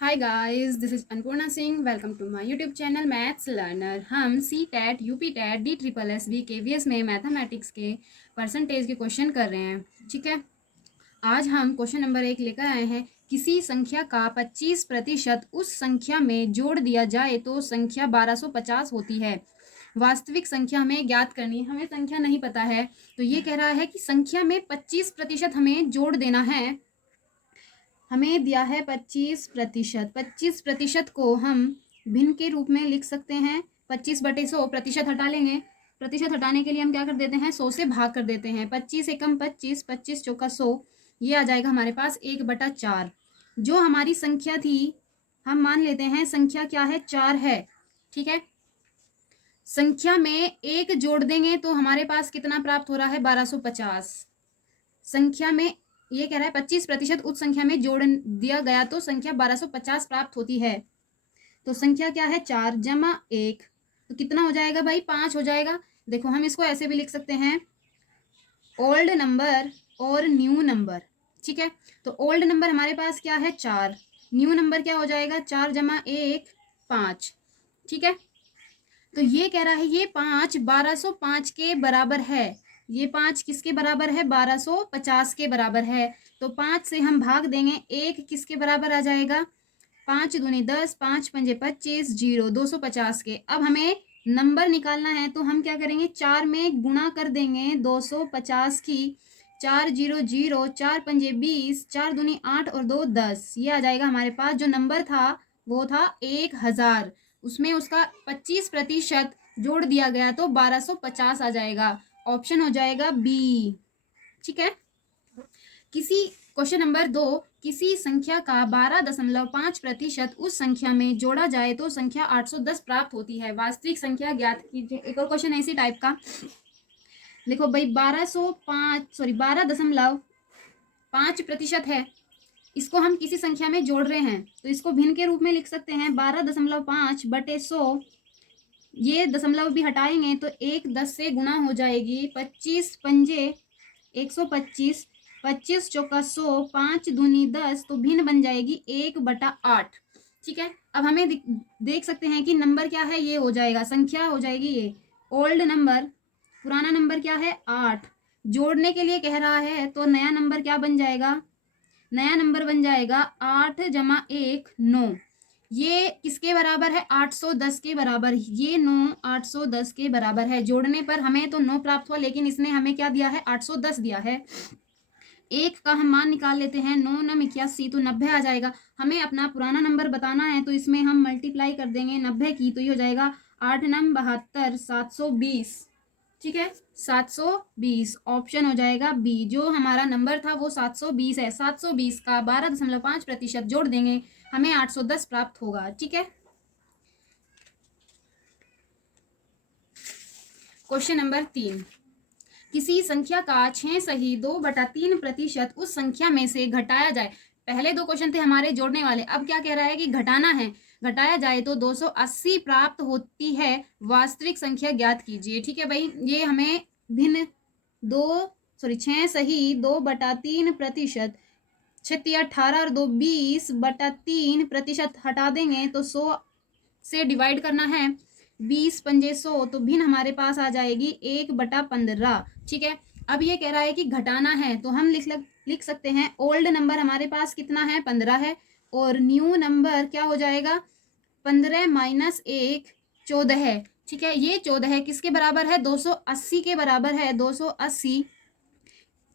Hi guys, this is Annapurna Singh. Welcome to my YouTube channel maths learner. हम C TET, UP TET, D triple S B, KVS में mathematics के percentage के question कर रहे हैं। ठीक है, आज हम क्वेश्चन नंबर 1 लेकर आए हैं। किसी संख्या का 25% उस संख्या में जोड़ दिया जाए तो संख्या 1250 होती है। वास्तविक संख्या हमें ज्ञात करनी है। हमें संख्या नहीं पता है, तो ये कह रहा है कि संख्या में 25% हमें जोड़ देना है। हमें दिया है 25%। 25% को हम भिन्न के रूप में लिख सकते हैं। 25/100, प्रतिशत हटा लेंगे। प्रतिशत हटाने के लिए हम क्या कर देते हैं, 100 से भाग कर देते हैं। 25 एकम 25, 25 चौका 100, ये आ जाएगा हमारे पास 1/4। जो हमारी संख्या थी, हम मान लेते हैं संख्या क्या है, 4 है। ठीक है, संख्या में एक जोड़ देंगे तो हमारे पास कितना प्राप्त हो रहा है, 1250। संख्या में ये कह रहा है 25% उस संख्या में जोड़ दिया गया तो संख्या 1250 प्राप्त होती है। तो संख्या क्या है, 4 जमा 1, तो कितना हो जाएगा भाई, 5 हो जाएगा। देखो, हम इसको ऐसे भी लिख सकते हैं, ओल्ड नंबर और न्यू नंबर। ठीक है, तो ओल्ड नंबर हमारे पास क्या है, 4। न्यू नंबर क्या हो जाएगा, 4 जमा 1, 5। ठीक है, तो ये कह रहा है ये 5 1205 के बराबर है। ये 5 किसके बराबर है, 1250 के बराबर है। तो 5 से हम भाग देंगे, 1 किसके बराबर आ जाएगा, 5 दूनी 10, 5 पंजे 25, 0 250 के। अब हमें नंबर निकालना है, तो हम क्या करेंगे, 4 में गुणा कर देंगे 250 की। 4 0 0, 4 पंजे 20, 4 दूनी 8 और 2 10। ये आ जाएगा हमारे पास। जो नंबर था वो था 1000, उसमें उसका 25% जोड़ दिया गया तो 1250 आ जाएगा। ऑप्शन हो जाएगा बी। ठीक है, किसी क्वेश्चन नंबर 2, किसी संख्या का 12.5% उस संख्या में जोड़ा जाए तो संख्या 810 प्राप्त होती है। वास्तविक संख्या ज्ञात कीजिए। एक और क्वेश्चन है इसी टाइप का। देखो भाई, 12.5% है। इसको हम किसी संख्या में जोड़ रहे हैं, तो इसको भिन्न के रूप में लिख सकते हैं, 12.5/100। ये दशमलव भी हटाएंगे तो 1 10 से गुणा हो जाएगी। 25 पंजे 125, 25 चौका 100, 5 दूनी 10, तो भिन्न बन जाएगी 1/8। ठीक है, अब हमें देख सकते हैं कि नंबर क्या है, ये हो जाएगा, संख्या हो जाएगी ये ओल्ड नंबर, पुराना नंबर क्या है, 8। जोड़ने के लिए कह रहा है तो नया नंबर क्या बन जाएगा, नया नंबर बन जाएगा 8 जमा 1 9। ये किसके बराबर है, 810 के बराबर। ये 9 810 के बराबर है। जोड़ने पर हमें तो 9 प्राप्त हुआ, लेकिन इसने हमें क्या दिया है, 810 दिया है। एक का हम मान निकाल लेते हैं, 9 9 81, तो 90 आ जाएगा। हमें अपना पुराना नंबर बताना है, तो इसमें हम मल्टीप्लाई कर देंगे 90 की, तो ये हो जाएगा 8 9 72, 720। ठीक है, 720 ऑप्शन हो जाएगा बी। जो हमारा नंबर था वो 720 है। 720 का 12.5% जोड़ देंगे, हमें 810 प्राप्त होगा। ठीक है, क्वेश्चन नंबर 3, किसी संख्या का 6 सही 2/3% उस संख्या में से घटाया जाए। पहले दो क्वेश्चन थे हमारे जोड़ने वाले, अब क्या कह रहा है कि घटाना है। घटाया जाए तो 280 प्राप्त होती है। वास्तविक संख्या ज्ञात कीजिए। ठीक है भाई, ये हमें भिन्न 6 सही 2/3%, 6 18 और 2 20/3% हटा देंगे तो 100 से डिवाइड करना है। 20 पंजे 100, तो भिन्न हमारे पास आ जाएगी 1/15। ठीक है, अब ये कह रहा है कि घटाना है, तो हम लिख सकते हैं, ओल्ड नंबर हमारे पास कितना है, 15 है। और न्यू नंबर क्या हो जाएगा, 15 माइनस 1 14 है। ठीक है, ये 14 है, किसके बराबर है, 280 के बराबर है। 280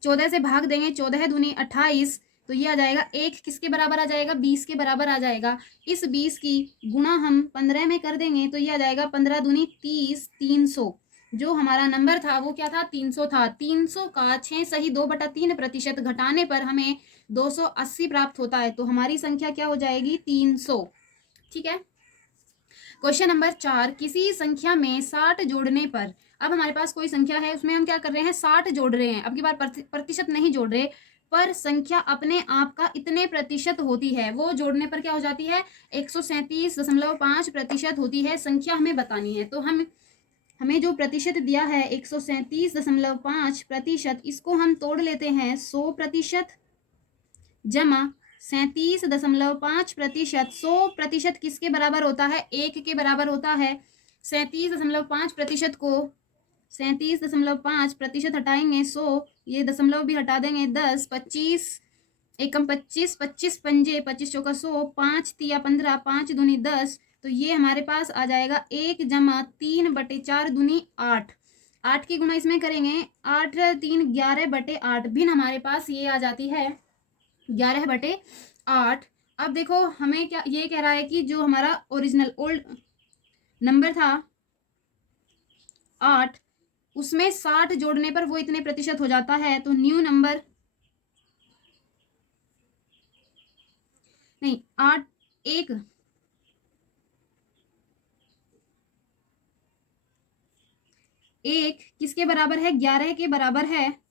14 से भाग देंगे, 14 दूनी 28, तो ये आ जाएगा 1 किसके बराबर आ जाएगा, 20 के बराबर आ जाएगा। इस 20 की गुणा हम 15 में कर देंगे, तो ये आ जाएगा 15 दूनी 30, 300। जो हमारा नंबर था वो क्या था, 300 था। 300 का 6 सही 2/3% घटाने पर हमें 280 प्राप्त होता है। तो हमारी संख्या क्या हो जाएगी, 300। ठीक है, क्वेश्चन नंबर 4, किसी संख्या में 60 जोड़ने पर। अब हमारे पास कोई संख्या है, उसमें हम क्या कर रहे हैं, 60 जोड़ रहे हैं। अब की बार प्रतिशत नहीं जोड़ रहे, पर संख्या अपने आप का इतने प्रतिशत होती है, वो जोड़ने पर क्या हो जाती है, 137.5% होती है। संख्या हमें बतानी है, तो हमें जो प्रतिशत दिया है 137.5%, इसको हम तोड़ लेते हैं 100% जमा 37.5%। 100% किसके बराबर होता है? 1 के बराबर होता है। 37.5% को 37.5% हटाएंगे 100, ये दशमलव भी हटा देंगे 10, 25 एकम 25, 25 पंजे 25 चौका 100, 5 तिया 15, 5 दूनी 10, तो ये हमारे पास आ जाएगा 1 जमा 3/4 दूनी 8। 8 की गुणा इसमें करेंगे 8 3 11/8 भी हमारे पास ये आ जाती है 11/8। अब देखो हमें क्या ये कह रहा है कि जो हमारा ओरिजिनल ओल्ड नंबर था 8, उसमें 60 जोड़ने पर वो इतने प्रतिशत हो जाता है। तो न्यू नंबर नहीं 8 एक किसके बराबर है? 11 के बराबर है।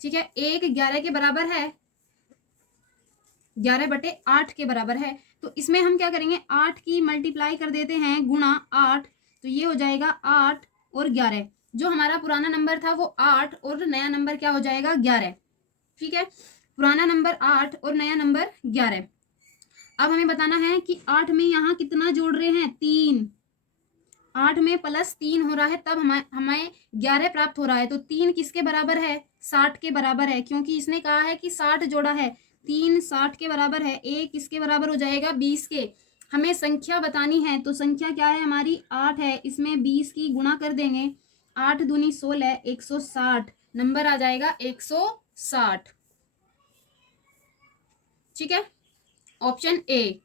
ठीक है, 1 11 के बराबर है, 11/8 के बराबर है। तो इसमें हम क्या करेंगे, 8 की मल्टीप्लाई कर देते हैं गुणा 8, तो ये हो जाएगा 8 और 11। जो हमारा पुराना नंबर था वो 8 और नया नंबर क्या हो जाएगा? 11। ठीक है, पुराना नंबर 8 और नया नंबर 11। अब हमें बताना है कि 8 में यहाँ कितना जोड़ रहे हैं? 3। 8 में +3 हो रहा है, तब हमें 11 प्राप्त हो रहा है। तो 3 किसके बराबर है? 60 के बराबर है, क्योंकि इसने कहा है कि 60 जोड़ा है। 3 60 के बराबर है। 1 किसके बराबर हो जाएगा? 20 के। हमें संख्या बतानी है, तो संख्या क्या है हमारी? 8 है। इसमें 20 की गुणा कर देंगे, 8 दूनी 16, 160। नंबर आ जाएगा 160। ठीक है, ऑप्शन ए।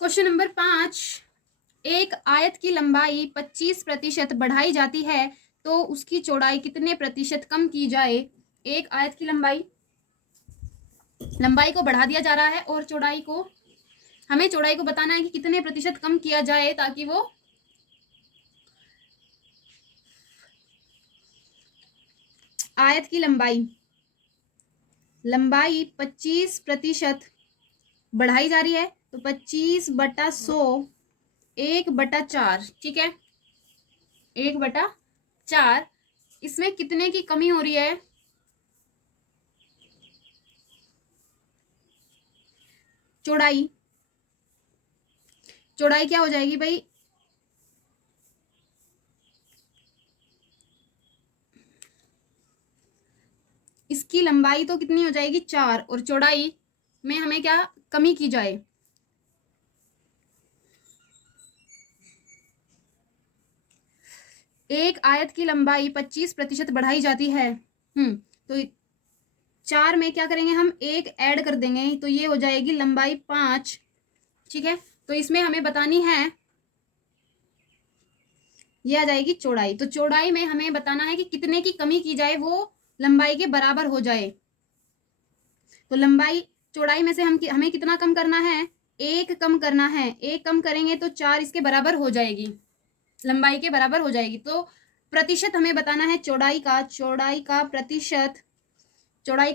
क्वेश्चन नंबर 5, एक आयत की लंबाई 25% बढ़ाई जाती है तो उसकी चौड़ाई कितने प्रतिशत कम की जाए? एक आयत की लंबाई को बढ़ा दिया जा रहा है और हमें चौड़ाई को बताना है कि कितने प्रतिशत कम किया जाए ताकि वो आयत की लंबाई 25% बढ़ाई जा रही है। तो 25/100 1/4। ठीक है, 1/4। इसमें कितने की कमी हो रही है? चौड़ाई क्या हो जाएगी भाई? इसकी लंबाई तो कितनी हो जाएगी? 4, और चौड़ाई में हमें क्या कमी की जाए? एक आयत की लंबाई 25% बढ़ाई जाती है। तो 4 में क्या करेंगे हम? 1 ऐड कर देंगे, तो ये हो जाएगी लंबाई 5। ठीक है, तो इसमें हमें बतानी है, ये आ जाएगी चौड़ाई। तो चौड़ाई में हमें बताना है कि कितने की कमी की जाए वो लंबाई के बराबर हो जाए। तो चौड़ाई में से हमें कितना कम करना है? 1 कम करना है। 1 कम करेंगे तो 4 इसके बराबर हो जाएगी, लंबाई के बराबर हो जाएगी। तो प्रतिशत हमें बताना है चौड़ाई का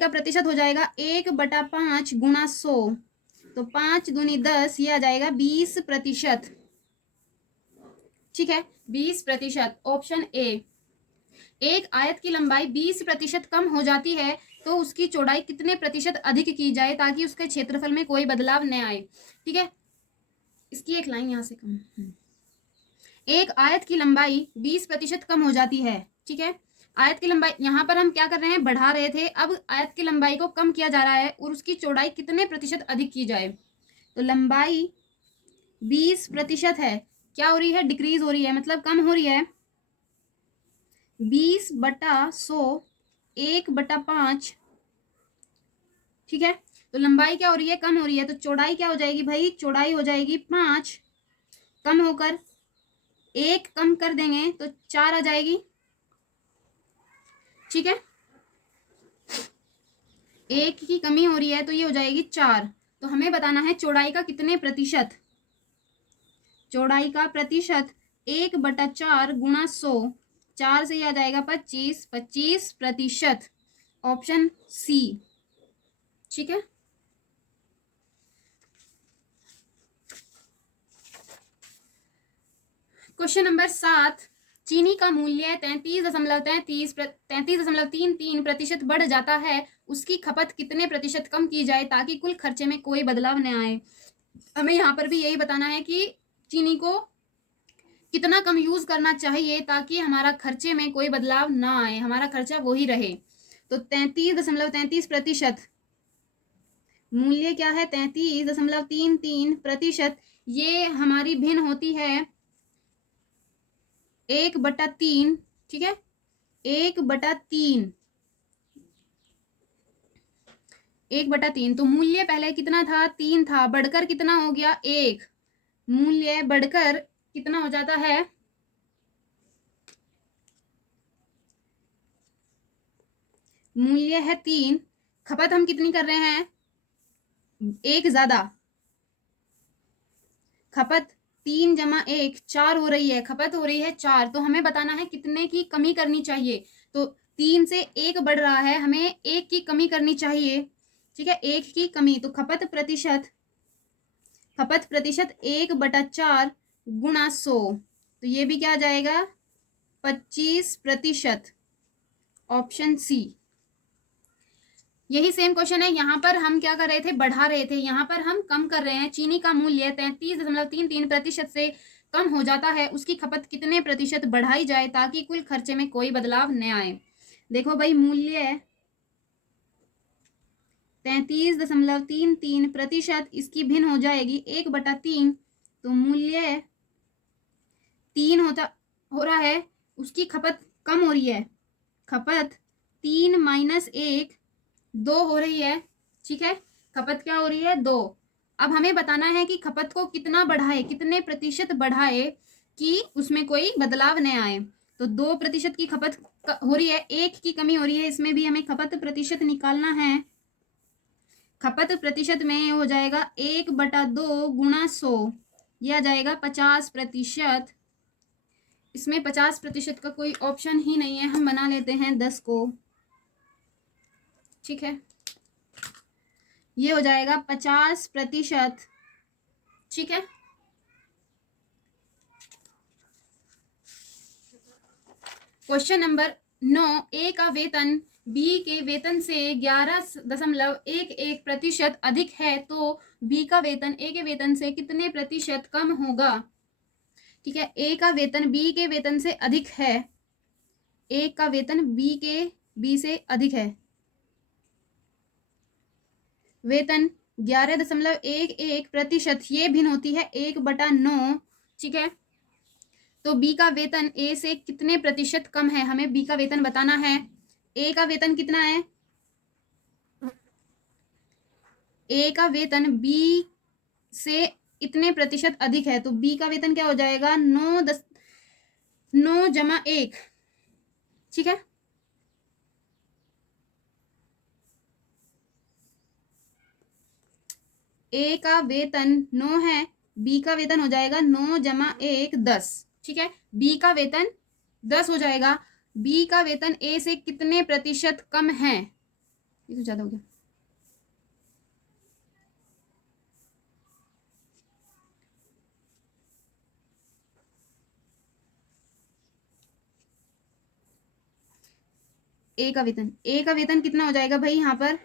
प्रतिशत हो जाएगा 1/5 गुणा 100, तो 5 दूनी 10, ये आ जाएगा 20%। ठीक है, 20%, ऑप्शन ए। एक आयत की लंबाई 20% कम हो जाती है तो उसकी चौड़ाई कितने प्रतिशत अधिक की जाए ताकि उसके क्षेत्रफल में कोई बदलाव न आए? ठीक है, इसकी एक लाइन यहां से कम। एक आयत की लंबाई 20% कम हो जाती है। ठीक है, आयत की लंबाई यहां पर हम क्या कर रहे हैं? बढ़ा रहे थे, अब आयत की लंबाई को कम किया जा रहा है और उसकी चौड़ाई कितने प्रतिशत अधिक की जाए? तो लंबाई 20% है, क्या हो रही है? डिक्रीज हो रही है, मतलब कम हो रही है। 20/100 1/5। ठीक है, तो लंबाई क्या हो रही है? कम हो रही है। तो चौड़ाई क्या हो जाएगी भाई? चौड़ाई हो जाएगी 5, कम होकर 1 कम कर देंगे तो 4 आ जाएगी। ठीक है, 1 की कमी हो रही है तो ये हो जाएगी 4। तो हमें बताना है चौड़ाई का कितने प्रतिशत? चौड़ाई का प्रतिशत 1/4 गुणा 100, 4 से ये आ जाएगा 25%, ऑप्शन सी। ठीक है, क्वेश्चन नंबर 7, चीनी का मूल्य 33.33% बढ़ जाता है, उसकी खपत कितने प्रतिशत कम की जाए ताकि कुल खर्चे में कोई बदलाव न आए। हमें यहाँ पर भी यही बताना है कि चीनी को कितना कम यूज करना चाहिए ताकि हमारा खर्चे में कोई बदलाव ना आए, हमारा खर्चा वही रहे। तो 33.33% मूल्य क्या है, 33.33%। ये हमारी भिन्न होती है 1/3, ठीक है, 1/3, 1/3। तो मूल्य पहले कितना था, 3 था, बढ़कर कितना हो गया, 1। मूल्य बढ़कर कितना हो जाता है, मूल्य है 3, खपत हम कितनी कर रहे हैं, 1 ज्यादा, खपत 3 + 1 4 हो रही है, खपत हो रही है 4। तो हमें बताना है कितने की कमी करनी चाहिए। तो 3 से 1 बढ़ रहा है, हमें 1 की कमी करनी चाहिए, ठीक है, 1 की कमी। तो खपत प्रतिशत 1/4 गुणा 100, तो ये भी क्या आ जाएगा, 25%, ऑप्शन सी। यही सेम क्वेश्चन है, यहाँ पर हम क्या कर रहे थे, बढ़ा रहे थे, यहाँ पर हम कम कर रहे हैं। चीनी का मूल्य 33.33% से कम हो जाता है, उसकी खपत कितने प्रतिशत बढ़ाई जाए ताकि कुल खर्चे में कोई बदलाव न आए। देखो भाई, मूल्य 33.33%, इसकी भिन्न हो जाएगी 1/3, तो मूल्य 3 हो रहा है, उसकी खपत कम हो रही है, खपत 3 - 1 2 हो रही है, ठीक है, खपत क्या हो रही है, 2। अब हमें बताना है कि खपत को कितना बढ़ाए, कितने प्रतिशत बढ़ाए कि उसमें कोई बदलाव न आए। तो 2% की खपत हो रही है, 1 की कमी हो रही है, इसमें भी हमें खपत प्रतिशत निकालना है। खपत प्रतिशत में हो जाएगा 1/2 गुणा 100, यह आ जाएगा 50%। इसमें 50% का कोई ऑप्शन ही नहीं है, हम बना लेते हैं 10 को, ठीक है, ये हो जाएगा 50%, ठीक है। क्वेश्चन नंबर 9, ए का वेतन बी के वेतन से 11.11% अधिक है, तो बी का वेतन ए के वेतन से कितने प्रतिशत कम होगा, ठीक है। ए का वेतन बी के वेतन से अधिक है, ए का वेतन बी से अधिक है, वेतन 11.11%, ये भिन्न होती है 1/9, ठीक है। तो बी का वेतन ए से कितने प्रतिशत कम है, हमें बी का वेतन बताना है। ए का वेतन कितना है, ए का वेतन बी से इतने प्रतिशत अधिक है, तो बी का वेतन क्या हो जाएगा, 9 + 1, ठीक है। ए का वेतन 9 है, बी का वेतन हो जाएगा 9 + 1 10, ठीक है। बी का वेतन 10 हो जाएगा, बी का वेतन ए से कितने प्रतिशत कम है, ये तो ज्यादा हो गया, ए का वेतन कितना हो जाएगा भाई, यहाँ पर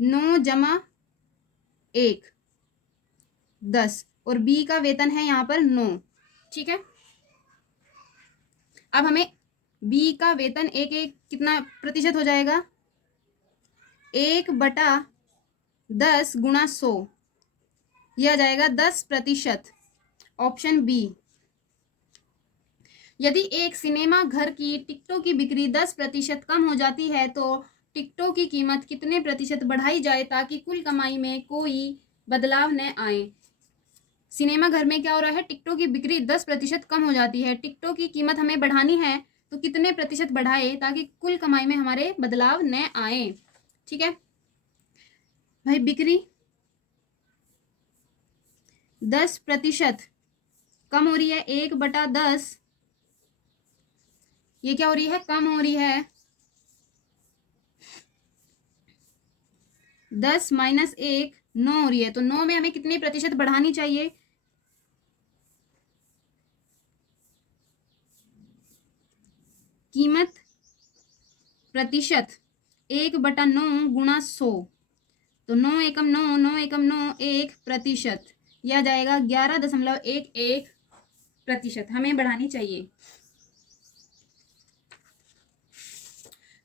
9 + 1 10, और बी का वेतन है यहाँ पर 9, ठीक है। अब हमें बी का वेतन ए के कितना प्रतिशत हो जाएगा, 1/10 गुणा 100, यह आ जाएगा 10%, ऑप्शन बी। यदि एक सिनेमा घर की टिकटों की बिक्री 10% कम हो जाती है, तो टिकटों की कीमत कितने प्रतिशत बढ़ाई जाए ताकि कुल कमाई में कोई बदलाव न आए। सिनेमा घर में क्या हो रहा है, टिकटों की बिक्री 10% कम हो जाती है, टिकटों की कीमत हमें बढ़ानी है, तो कितने प्रतिशत बढ़ाए ताकि कुल कमाई में हमारे बदलाव न आए, ठीक है भाई। बिक्री 10% कम हो रही है, 1/10, ये क्या हो रही है, कम हो रही है, 10 - 1 9 हो रही है, तो 9 में हमें कितने प्रतिशत बढ़ानी चाहिए, कीमत प्रतिशत 1/9 गुणा 100, तो 9 एकम 9, 9 एकम 9, 1%, यह जाएगा 11.11%। हमें बढ़ानी चाहिए।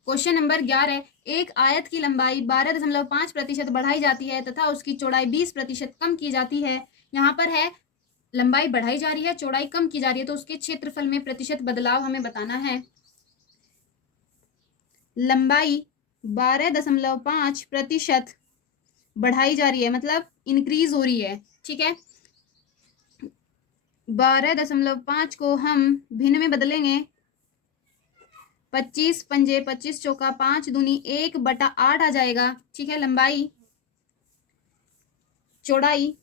क्वेश्चन नंबर 11, एक आयत की लंबाई 12.5% बढ़ाई जाती है तथा उसकी चौड़ाई 20% कम की जाती है। यहाँ पर है लंबाई बढ़ाई जा रही है, चौड़ाई कम की जा रही है, तो उसके क्षेत्रफल में प्रतिशत बदलाव हमें बताना है। लंबाई 12.5% बढ़ाई जा रही है, मतलब इंक्रीज हो रही है, ठीक है। 12.5 को हम भिन्न में बदलेंगे, 25 पंजे 25 चौका 5 दूनी 1/8 आ जाएगा, ठीक है। लंबाई चौड़ाई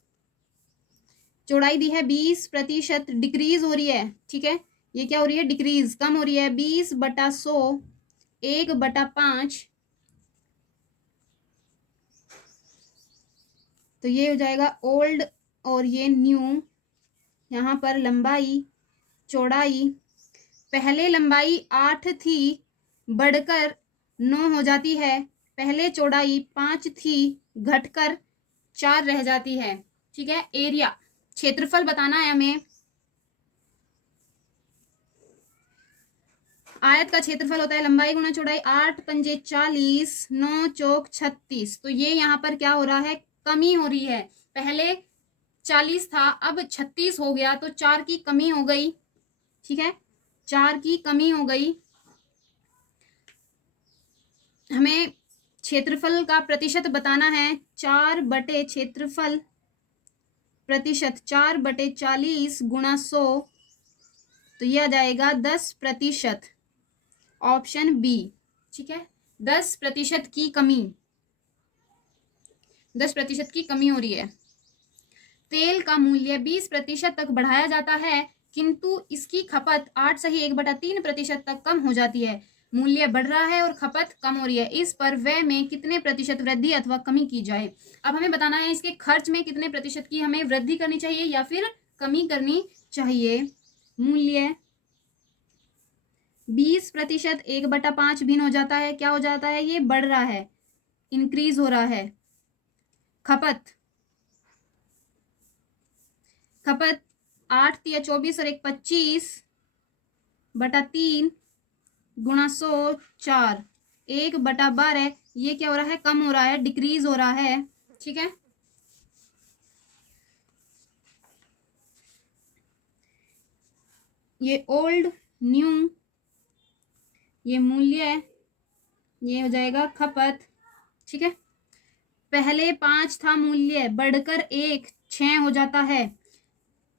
दी है 20%, डिक्रीज हो रही है, ठीक है। ये क्या हो रही है? डिक्रीज, कम हो रही है। 20/100 1/5, तो ये हो जाएगा ओल्ड और ये न्यू। यहाँ पर लंबाई चौड़ाई, पहले लंबाई 8 थी, बढ़कर 9 हो जाती है। पहले चौड़ाई 5 थी, घटकर 4 रह जाती है, ठीक है। एरिया, क्षेत्रफल बताना है हमें। आयत का क्षेत्रफल होता है लंबाई गुणा चौड़ाई, 8 पंजे 40, 9 चौक 36, तो ये यहाँ पर क्या हो रहा है? कमी हो रही है। पहले 40 था, अब 36 हो गया, तो 4 की कमी हो गई, ठीक है। 4 की कमी हो गई। हमें क्षेत्रफल का प्रतिशत बताना है। 4 बटे क्षेत्रफल प्रतिशत 4/40 गुणा 100, तो यह आ जाएगा 10%, ऑप्शन बी, ठीक है। 10% की कमी, 10% की कमी हो रही है। तेल का मूल्य 20% तक बढ़ाया जाता है, किंतु इसकी खपत 8 सही 1/3% तक कम हो जाती है। मूल्य बढ़ रहा है और खपत कम हो रही है, इस पर व्यय में कितने प्रतिशत वृद्धि अथवा कमी की जाए। अब हमें बताना है इसके खर्च में कितने प्रतिशत की हमें वृद्धि करनी चाहिए या फिर कमी करनी चाहिए। मूल्य 20% 1/5 भिन्न हो जाता है, क्या हो जाता है? ये बढ़ रहा है, इंक्रीज हो रहा है। खपत 8 या 24 और 1 25/3 गुणा 100 4, 1/12, ये क्या हो रहा है? कम हो रहा है, डिक्रीज हो रहा है, ठीक है। ये ओल्ड न्यू, ये मूल्य, ये हो जाएगा खपत, ठीक है। पहले 5 था मूल्य, बढ़कर 1 6 हो जाता है।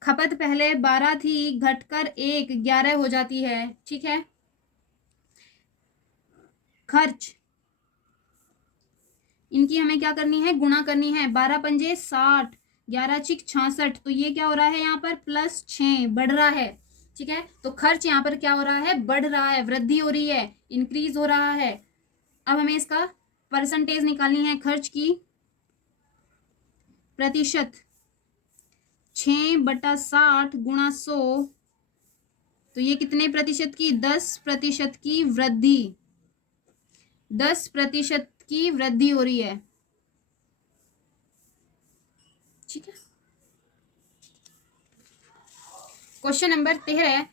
खपत पहले 12 थी, घटकर 1 11 हो जाती है, ठीक है। खर्च, इनकी हमें क्या करनी है? गुणा करनी है। 12 पंजे 60, 11 छिक 66, तो ये क्या हो रहा है? यहाँ पर +6 बढ़ रहा है, ठीक है। तो खर्च यहाँ पर क्या हो रहा है? बढ़ रहा है, वृद्धि हो रही है, इंक्रीज हो रहा है। अब हमें इसका परसेंटेज निकालनी है, खर्च की प्रतिशत। 6/60 गुणा 100, तो ये कितने प्रतिशत की? 10% की वृद्धि, 10% की वृद्धि हो रही है, ठीक है। क्वेश्चन नंबर 13,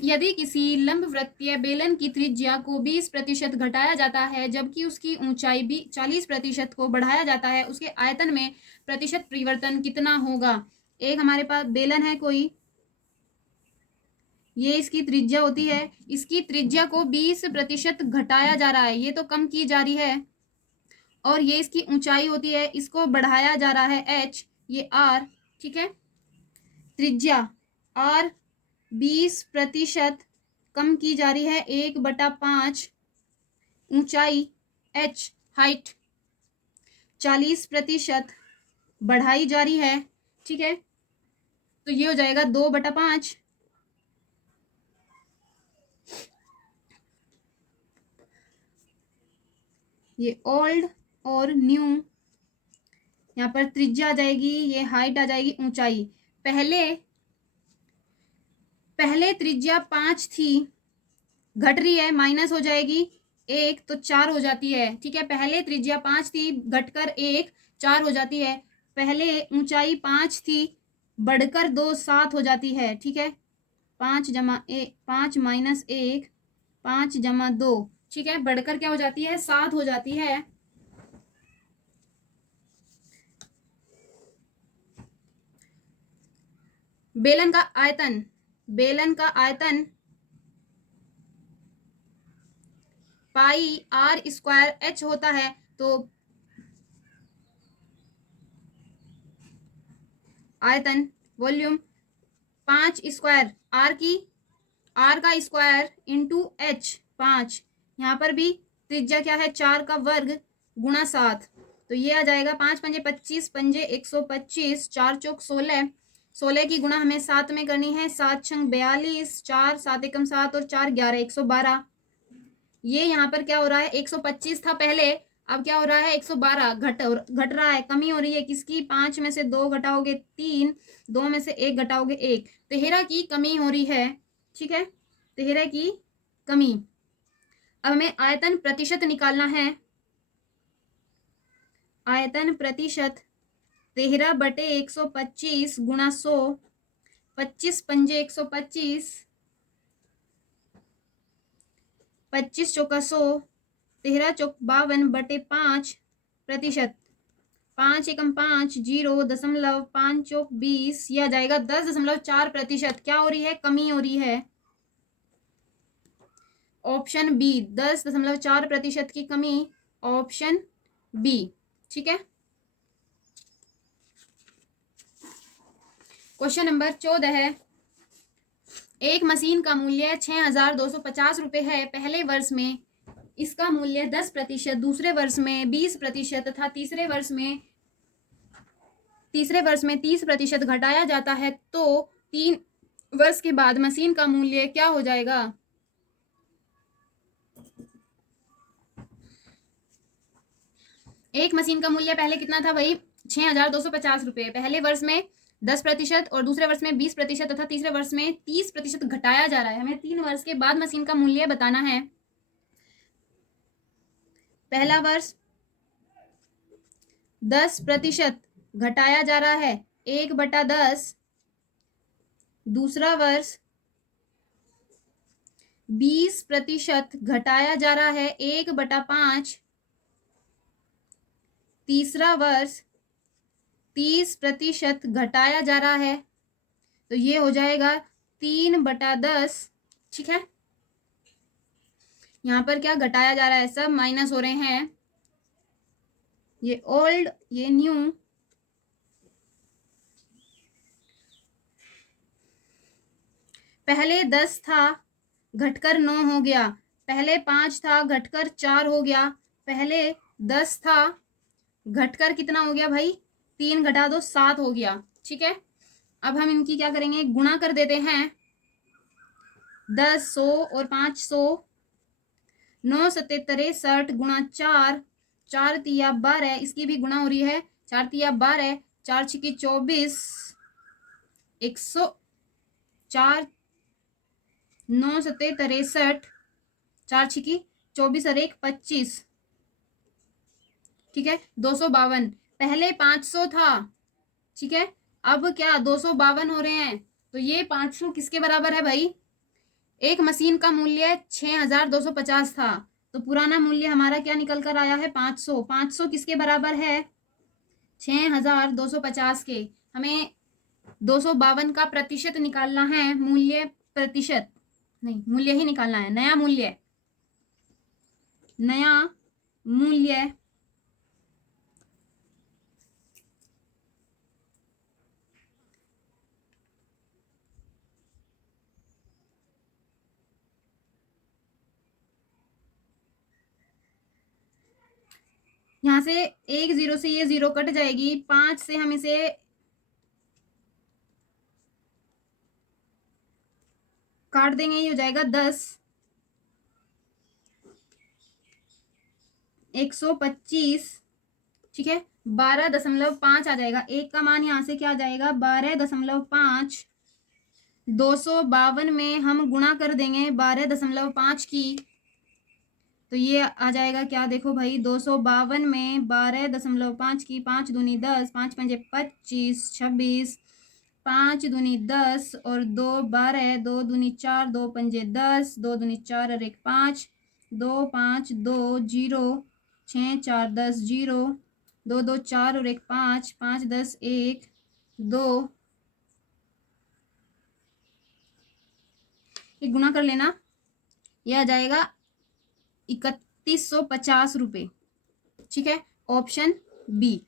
यदि किसी लंबवृत्तीय बेलन की त्रिज्या को 20% घटाया जाता है जबकि उसकी ऊंचाई भी 40% को बढ़ाया जाता है, उसके आयतन में प्रतिशत परिवर्तन कितना होगा? एक हमारे पास बेलन है कोई, ये इसकी त्रिज्या होती है, इसकी त्रिज्या को 20% घटाया जा रहा है, ये तो कम की जा रही है, और ये इसकी ऊंचाई होती है, इसको बढ़ाया जा रहा है h, ये r, ठीक है। त्रिज्या r 20% कम की जा रही है, 1/5। ऊंचाई h, हाइट 40% बढ़ाई जा रही है, ठीक है। तो ये हो जाएगा 2/5। ये ओल्ड और न्यू, यहाँ पर त्रिज्या आ जाएगी, ये हाइट आ जाएगी, ऊंचाई। पहले त्रिज्या 5 थी, घट रही है, माइनस हो जाएगी 1 तो 4 हो जाती है। ठीक है, पहले त्रिज्या 5 थी, घटकर 1 4 हो जाती है। पहले ऊंचाई 5 थी, बढ़कर 2 7 हो जाती है। ठीक है, 5 जमा 1, 5 माइनस 1, 5 जमा 2, ठीक है, बढ़कर क्या हो जाती है, 7 हो जाती है। बेलन का आयतन, बेलन का आयतन पाई आर स्क्वायर एच होता है। तो आयतन वॉल्यूम 5 स्क्वायर आर का स्क्वायर इंटू एच 5, यहाँ पर भी त्रिज्या क्या है, 4 का वर्ग गुणा 7। तो ये आ जाएगा 5 पंजे 25, पंजे 125, 4 चौक 16, 16 की गुणा हमें 7 में करनी है, 7 छंग 42, 4 7 एकम 7 और 4 11 112। ये यहाँ पर क्या हो रहा है, 125 था पहले, अब क्या हो रहा है 112, घट रहा है, कमी हो रही है किसकी, 5 में से 2 घटाओगे 3, 2 में से 1 घटाओगे 1, तिहरा की कमी हो रही है। ठीक है, तिहरे की कमी। अब हमें आयतन प्रतिशत निकालना है। आयतन प्रतिशत 13/125 गुणा 100, 25 पंजे 125, 25 चौका 100, 13 चौक 52/5 प्रतिशत, 5 एकम 5, 0.5 चौक 20, यह आ जाएगा 10.4%। क्या हो रही है, कमी हो रही है। ऑप्शन बी 10.4% की कमी, ऑप्शन बी। ठीक है, क्वेश्चन नंबर 14 है। एक मशीन का मूल्य 6,250 रुपये है। पहले वर्ष में इसका मूल्य 10%, दूसरे वर्ष में 20% तथा तीसरे वर्ष में 30% घटाया जाता है, तो 3 वर्ष के बाद मशीन का मूल्य क्या हो जाएगा। एक मशीन का मूल्य पहले कितना था भाई, 6,250 रुपये। पहले वर्ष में 10% और दूसरे वर्ष में 20% तथा तीसरे वर्ष में 30% घटाया जा रहा है। हमें 3 वर्ष के बाद मशीन का मूल्य बताना है। पहला वर्ष 10% घटाया जा रहा है, 1/10। दूसरा वर्ष 20% घटाया जा रहा है, 1/5। तीसरा वर्ष 30% घटाया जा रहा है, तो ये हो जाएगा 3/10। ठीक है, यहाँ पर क्या घटाया जा रहा है, सब माइनस हो रहे हैं, ये ओल्ड ये न्यू। पहले 10 था, घटकर 9 हो गया। पहले 5 था, घटकर 4 हो गया। पहले 10 था, घटकर कितना हो गया भाई, 3 घटा दो 7 हो गया। ठीक है, अब हम इनकी क्या करेंगे, गुणा कर देते हैं। 10 100 और 5 100, 9 7 63 गुणा 4, 4 तिया 12, इसकी भी गुणा हो रही है, 4 तिया 12, 4 छिकी 24, 104, 9 7 63, 4 छिकी 24 और 1 25। ठीक है, 252। पहले 500 था, ठीक है, अब क्या 252 हो रहे हैं, तो ये 500 किसके बराबर है भाई, एक मशीन का मूल्य 6,250 था, तो पुराना मूल्य हमारा क्या निकल कर आया है, 500। 500 किसके बराबर है, 6,250 के। हमें 252 का प्रतिशत निकालना है, मूल्य प्रतिशत नहीं, मूल्य ही निकालना है, नया मूल्य, नया मूल्य। यहाँ से 1 0 से ये 0 कट जाएगी, 5 से हम इसे काट देंगे, ये हो जाएगा 10, 125। ठीक है, 12.5 आ जाएगा, एक का मान यहाँ से क्या आ जाएगा, 12.5। 252 में हम गुणा कर देंगे 12.5 की, तो ये आ जाएगा क्या, देखो भाई 252 में 12.5 की, 5 दूनी 10, 5 पंजे 25, 26, 5 दूनी 10 और 2 12, 2 दूनी 4, 2 पंजे 10, 2 दूनी 4 और 1 5, 2 5 2 0, 6 4 10 0, 2 2 4 और 1 5, 5 10 1 2, ये गुणा कर लेना, ये आ जाएगा 3150 रुपये। ठीक है, ऑप्शन बी।